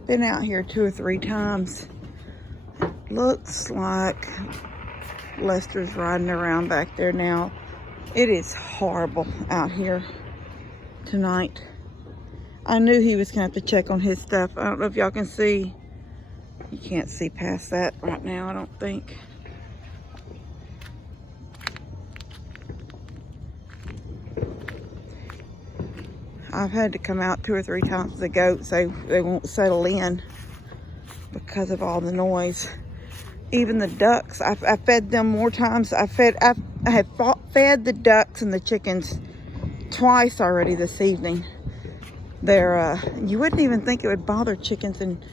I've been out here 2 or 3 times. Looks like Lester's riding around back there now. It is horrible out here tonight. I knew he was going to have to check on his stuff. I don't know if y'all can see. You can't see past that right now, I don't think. I've had to come out 2 or 3 times with the goats. They won't settle in because of all the noise. Even the ducks, I fed them more times. I have fed the ducks and the chickens twice already this evening. They're, you wouldn't even think it would bother chickens and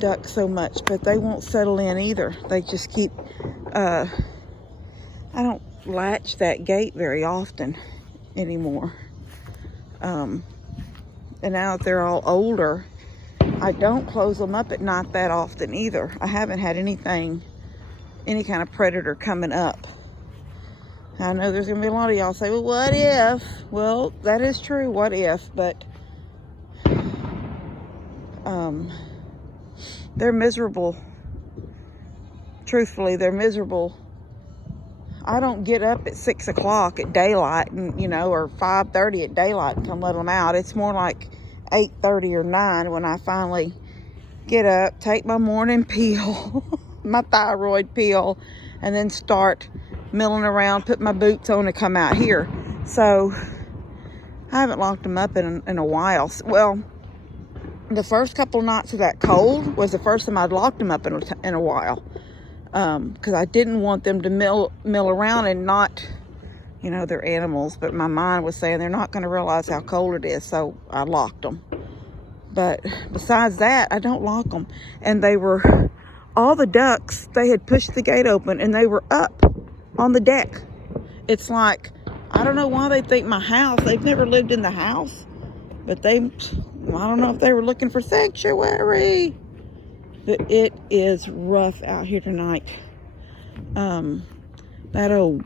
ducks so much, but they won't settle in either. They just keep, I don't latch that gate very often anymore. And now that they're all older, I don't close them up at night that often either. I haven't had any kind of predator coming up. I know there's gonna be a lot of y'all say, well, what if? Well, that is true, what if, but they're miserable. Truthfully, they're miserable. I don't get up at 6 o'clock at daylight and, you know, or 5:30 at daylight and come let them out. It's more like 8:30 or 9 when I finally get up, take my morning pill, my thyroid pill, and then start milling around, put my boots on and come out here. So I haven't locked them up in a while. Well, the first couple nights of that cold was the first time I'd locked them up in a while. Because I didn't want them to mill around and not, you know, they're animals, but my mind was saying they're not going to realize how cold it is, so I locked them. But besides that, I don't lock them. And they were, all the ducks, they had pushed the gate open and they were up on the deck. It's like, I don't know why they think my house, they've never lived in the house, but I don't know if they were looking for sanctuary. But it is rough out here tonight. That old,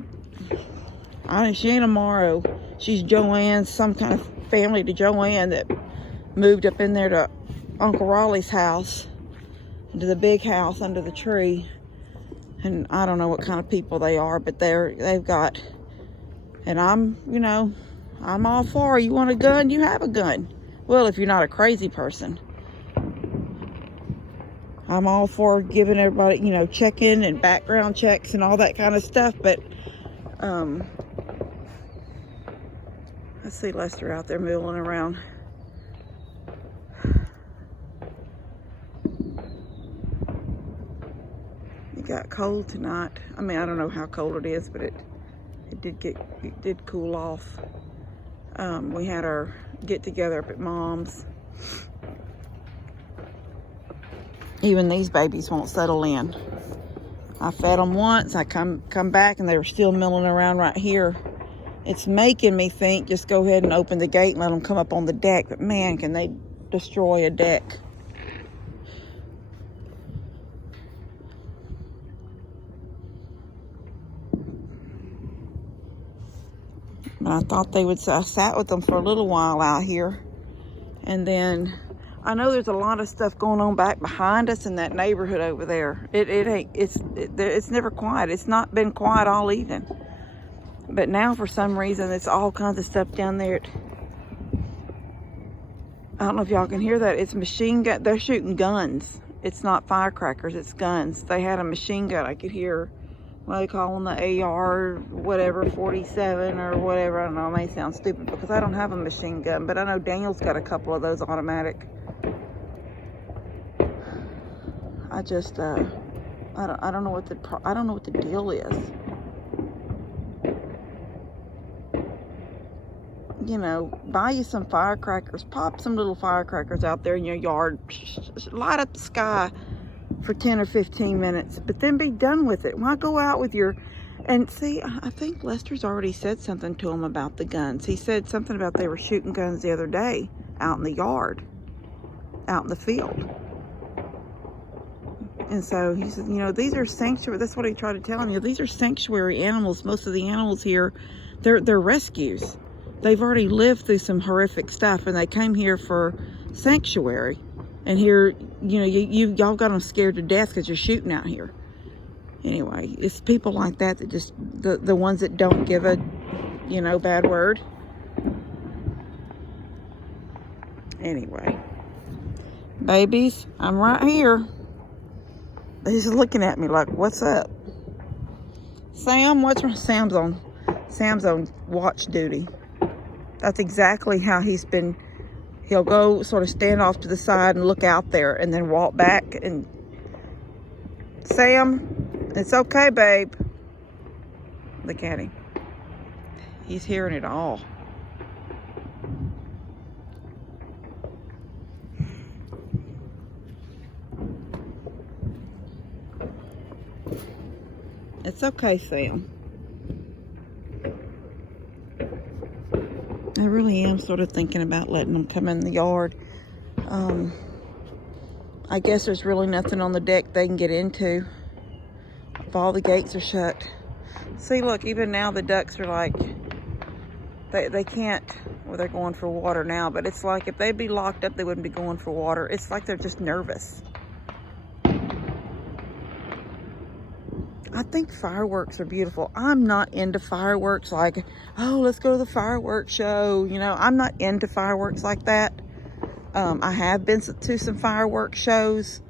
she ain't Amaro. She's Joanne, some kind of family to Joanne that moved up in there to Uncle Raleigh's house, into the big house under the tree. And I don't know what kind of people they are, but they've got, and I'm all for, you want a gun, you have a gun. Well, if you're not a crazy person. I'm all for giving everybody, you know, check-in and background checks and all that kind of stuff, but I see Lester out there milling around. It got cold tonight. I mean, I don't know how cold it is, but it did cool off. We had our get-together up at Mom's. Even these babies won't settle in. I fed them once, I come back and they were still milling around right here. It's making me think, just go ahead and open the gate and let them come up on the deck. But man, can they destroy a deck. But I thought they would, I sat with them for a little while out here. And then I know there's a lot of stuff going on back behind us in that neighborhood over there. It's never quiet. It's not been quiet all evening. But now for some reason, it's all kinds of stuff down there. I don't know if y'all can hear that. It's machine gun. They're shooting guns. It's not firecrackers, it's guns. They had a machine gun. I could hear, what do they call them, the AR, whatever, 47 or whatever. I don't know, it may sound stupid because I don't have a machine gun, but I know Daniel's got a couple of those automatic. I just, I don't know what the deal is. You know, buy you some firecrackers, pop some little firecrackers out there in your yard, light up the sky for 10 or 15 minutes, but then be done with it. Why go out with your, and see, I think Lester's already said something to him about the guns. He said something about they were shooting guns the other day out in the yard, out in the field. And so he said, you know, these are sanctuary, that's what he tried to tell him. You know, these are sanctuary animals. Most of the animals here, they're rescues. They've already lived through some horrific stuff and they came here for sanctuary. And here, you know, y'all got them scared to death because you're shooting out here. Anyway, it's people like that that just, the ones that don't give a, you know, bad word. Anyway, babies, I'm right here. He's looking at me like, what's up? Sam, what's wrong? Sam's on watch duty. That's exactly how he's been. He'll go sort of stand off to the side and look out there and then walk back and, Sam, it's okay, babe. Look at him. He's hearing it all. It's okay, Sam. I really am sort of thinking about letting them come in the yard. I guess there's really nothing on the deck they can get into if all the gates are shut. See, look, even now the ducks are like, they can't, well, they're going for water now, but it's like if they'd be locked up, they wouldn't be going for water. It's like they're just nervous. I think fireworks are beautiful. I'm not into fireworks like, oh, let's go to the fireworks show. You know, I'm not into fireworks like that. I have been to some fireworks shows.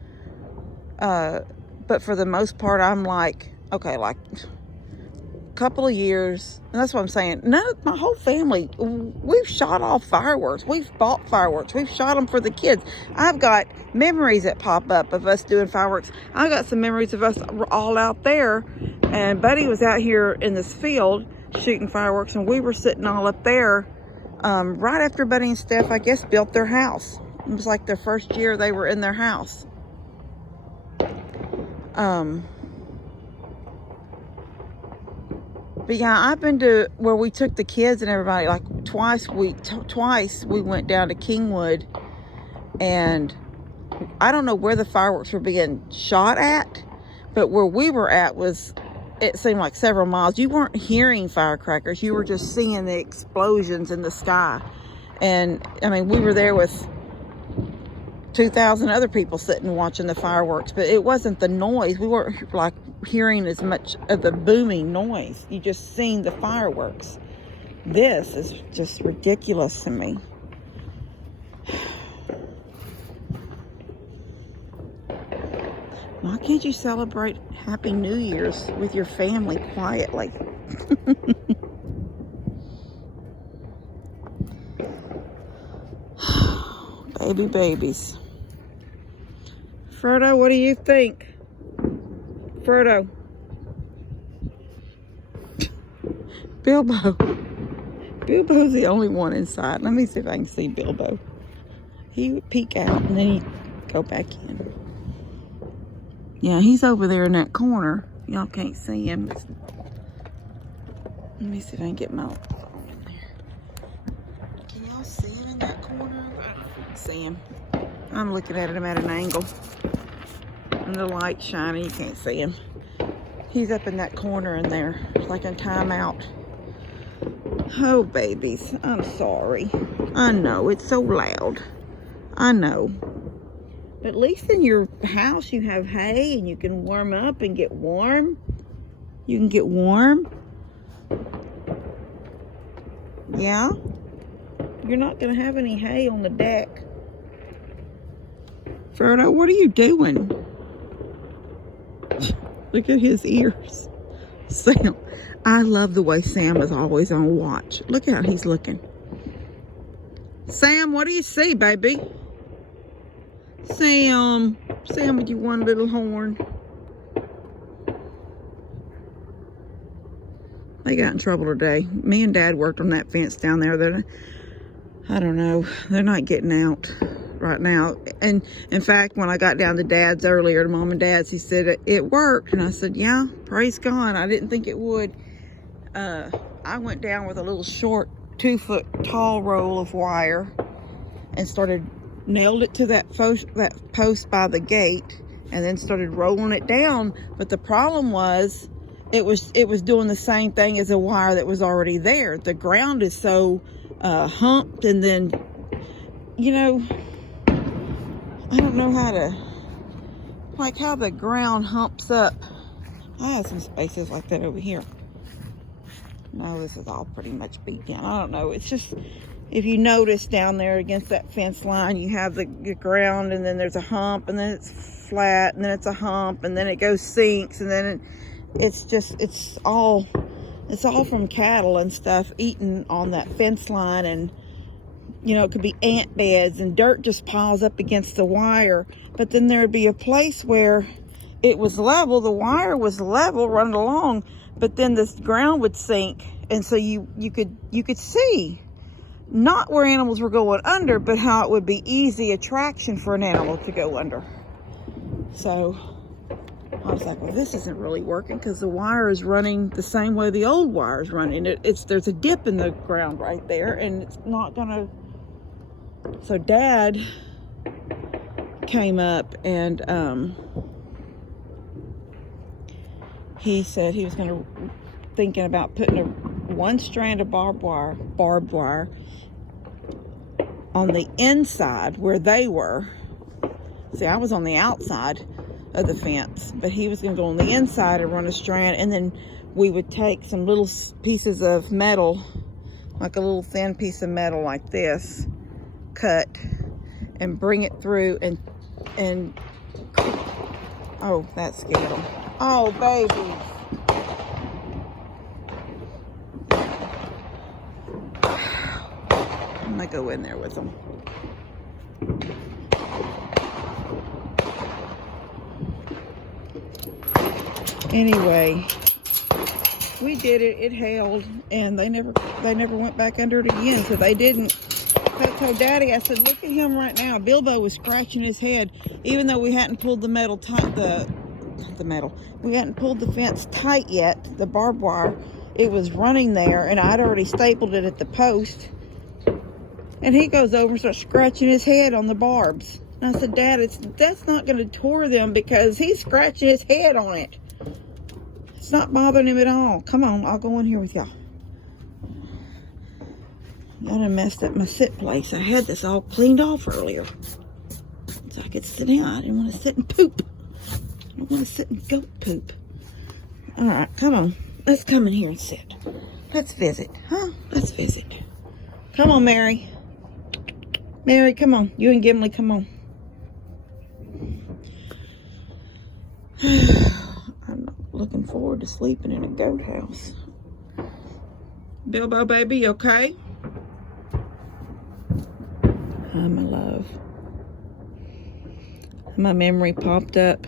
But for the most part, I'm like, okay, like a couple of years. And that's what I'm saying. My whole family, we've shot off fireworks. We've bought fireworks. We've shot them for the kids. I've got memories that pop up of us doing fireworks. I got some memories of us all out there. And Buddy was out here in this field shooting fireworks. And we were sitting all up there right after Buddy and Steph, I guess, built their house. It was like their first year they were in their house. But yeah, I've been to where we took the kids and everybody, like twice we went down to Kingwood, and I don't know where the fireworks were being shot at, but where we were at was, it seemed like several miles. You weren't hearing firecrackers, you were just seeing the explosions in the sky. And I mean, we were there with 2,000 other people sitting watching the fireworks, but it wasn't the noise. We weren't like hearing as much of the booming noise. You just seen the fireworks. This is just ridiculous to me. Why can't you celebrate Happy New Year's with your family quietly? Babies. Frodo, what do you think? Frodo. Bilbo. Bilbo's the only one inside. Let me see if I can see Bilbo. He would peek out and then he'd go back in. Yeah, he's over there in that corner. Y'all can't see him. Let me see if I can get my phone in there. Can y'all see him in that corner? I don't see him. I'm looking at him at an angle. And the light's shining, you can't see him. He's up in that corner in there, like in timeout. Oh, babies, I'm sorry. I know, it's so loud. I know. But at least in your house you have hay and you can warm up and get warm. You can get warm. Yeah? You're not going to have any hay on the deck. Frodo, what are you doing? Look at his ears. Sam, I love the way Sam is always on watch. Look how he's looking. Sam, what do you see, baby? Sam with your one little horn. They got in trouble today. Me and Dad worked on that fence down there. I don't know. They're not getting out right now. And in fact, when I got down to Dad's earlier, to Mom and Dad's, he said it worked. And I said, yeah, praise God. I didn't think it would. I went down with a little short 2-foot tall roll of wire and nailed it to that post by the gate, and then started rolling it down. But the problem was it was doing the same thing as a wire that was already there. The ground is so humped, and then, you know, I don't know how to, like how the ground humps up. I have some spaces like that over here. No, this is all pretty much beat down. I don't know. It's just, if you notice down there against that fence line, you have the ground, and then there's a hump, and then it's flat, and then it's a hump, and then it goes sinks, and then it's all from cattle and stuff eating on that fence line. And you know, it could be ant beds, and dirt just piles up against the wire. But then there'd be a place where it was level, the wire was level running along, but then this ground would sink, and so you could see not where animals were going under, but how it would be easy attraction for an animal to go under. So I was like, well, this isn't really working, because the wire is running the same way the old wire is running. There's a dip in the ground right there, and it's not gonna. So Dad came up, and he said he was thinking about putting one strand of barbed wire on the inside where they were. See, I was on the outside of the fence, but he was going to go on the inside and run a strand, and then we would take some little pieces of metal, like a little thin piece of metal like this, cut, and bring it through, and oh, that scared him. Oh, baby. I'm gonna go in there with them. Anyway, we did it. It held, and they never went back under it again. So they didn't. I told Daddy, I said, look at him right now. Bilbo was scratching his head, even though we hadn't pulled the metal tight. We hadn't pulled the fence tight yet. The barbed wire, it was running there, and I'd already stapled it at the post. And he goes over and starts scratching his head on the barbs. And I said, Dad, that's not going to tore them, because he's scratching his head on it. It's not bothering him at all. Come on, I'll go in here with y'all. Y'all done messed up my sit place. I had this all cleaned off earlier, so I could sit down. I didn't want to sit and poop. I don't want to sit and goat poop. All right, come on. Let's come in here and sit. Let's visit, huh? Let's visit. Come on, Mary. Mary, come on. You and Gimli, come on. I'm not looking forward to sleeping in a goat house. Bilbo, baby, you okay? Hi, my love. My memory popped up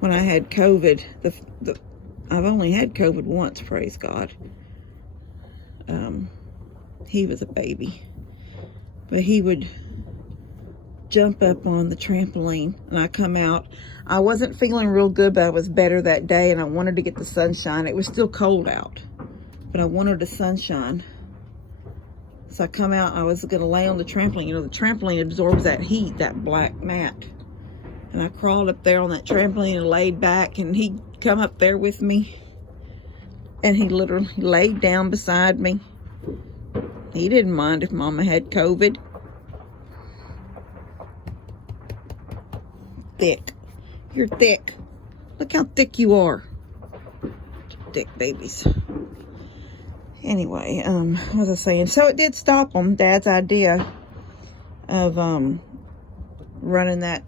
when I had COVID. I've only had COVID once, praise God. He was a baby, but he would jump up on the trampoline, and I come out. I wasn't feeling real good, but I was better that day, and I wanted to get the sunshine. It was still cold out, but I wanted the sunshine. So I come out, I was going to lay on the trampoline. You know, the trampoline absorbs that heat, that black mat. And I crawled up there on that trampoline and laid back, and he'd come up there with me, and he literally laid down beside me. He didn't mind if Mama had COVID. Thick. You're thick. Look how thick you are. Thick babies. Anyway, what was I saying? So it did stop them. Dad's idea of running that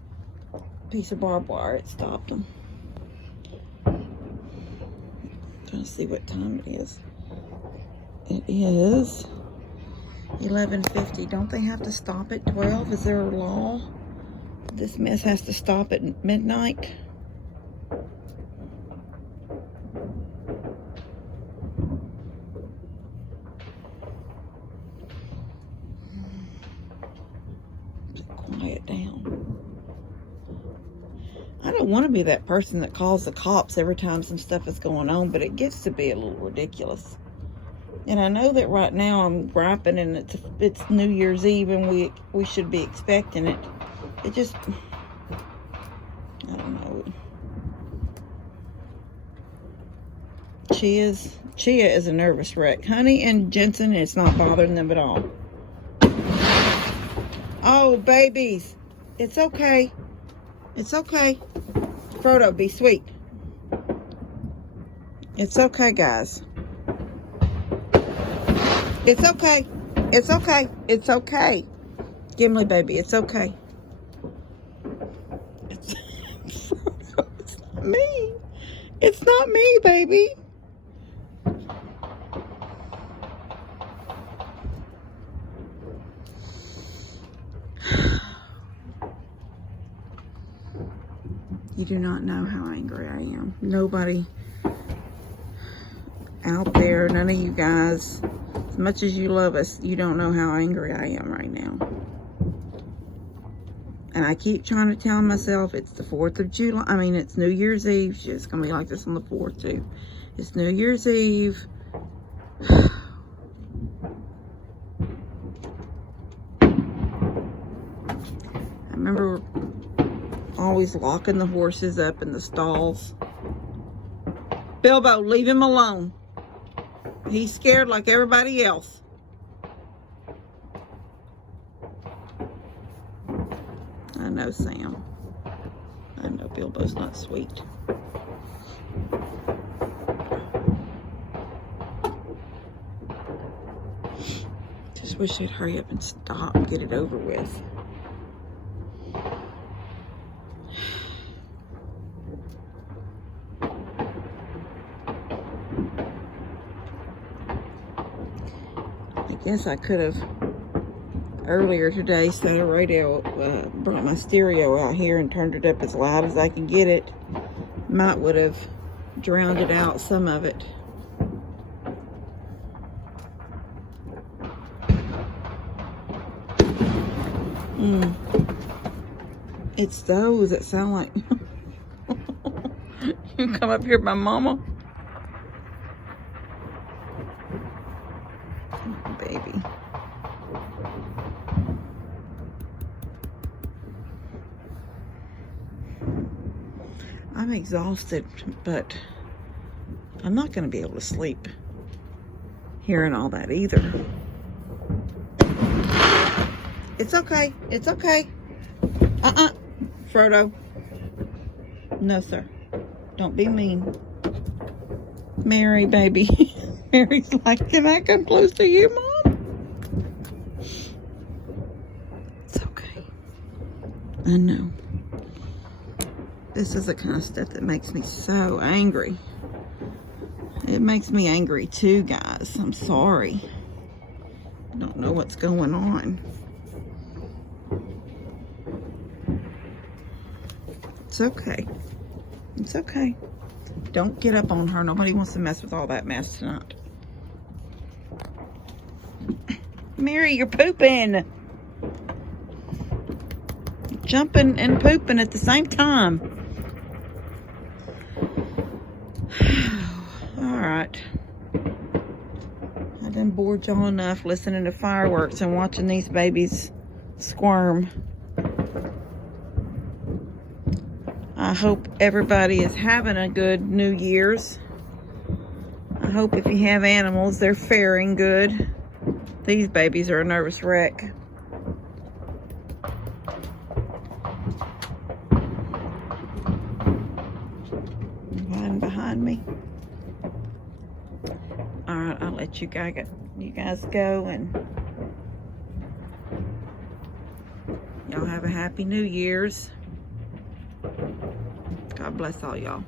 piece of barbed wire, it stopped them. Trying to see what time it is. It is 11:50. Don't they have to stop at 12? Is there a law? This mess has to stop at midnight. Quiet down. I don't want to be that person that calls the cops every time some stuff is going on, but it gets to be a little ridiculous. And I know that right now I'm griping, and it's New Year's Eve, and we should be expecting it. It just, I don't know. Chia is a nervous wreck. Honey and Jensen, it's not bothering them at all. Oh, babies. It's okay. It's okay. Frodo, be sweet. It's okay, guys. It's okay. It's okay. It's okay. Gimli, baby, it's okay. It's not me. It's not me, baby. You do not know how angry I am. Nobody out there, none of you guys, as much as you love us, you don't know how angry I am right now. And I keep trying to tell myself it's the 4th of July. I mean, it's New Year's Eve. It's going to be like this on the 4th, too. It's New Year's Eve. I remember always locking the horses up in the stalls. Bilbo, leave him alone. He's scared like everybody else. I know, Sam. I know Bilbo's not sweet. Just wish they'd hurry up and stop and get it over with. I guess I could have earlier today set a radio, brought my stereo out here and turned it up as loud as I could get it. Might would have drowned it out, some of it. It's those that sound like you come up here, my mama. Oh, baby. I'm exhausted, but I'm not going to be able to sleep hearing all that either. It's okay. It's okay. Frodo. No, sir. Don't be mean. Mary, baby. Mary's like, can I come close to you, Mom? It's okay. I know. This is the kind of stuff that makes me so angry. It makes me angry too, guys. I'm sorry. I don't know what's going on. It's okay. It's okay. Don't get up on her. Nobody wants to mess with all that mess tonight. Mary, you're pooping. Jumping and pooping at the same time. Alright. I done bored y'all enough listening to fireworks and watching these babies squirm. I hope everybody is having a good New Year's. I hope if you have animals, they're faring good. These babies are a nervous wreck. One behind me. Alright, I'll let you guys go, and y'all have a happy New Year's. God bless all y'all.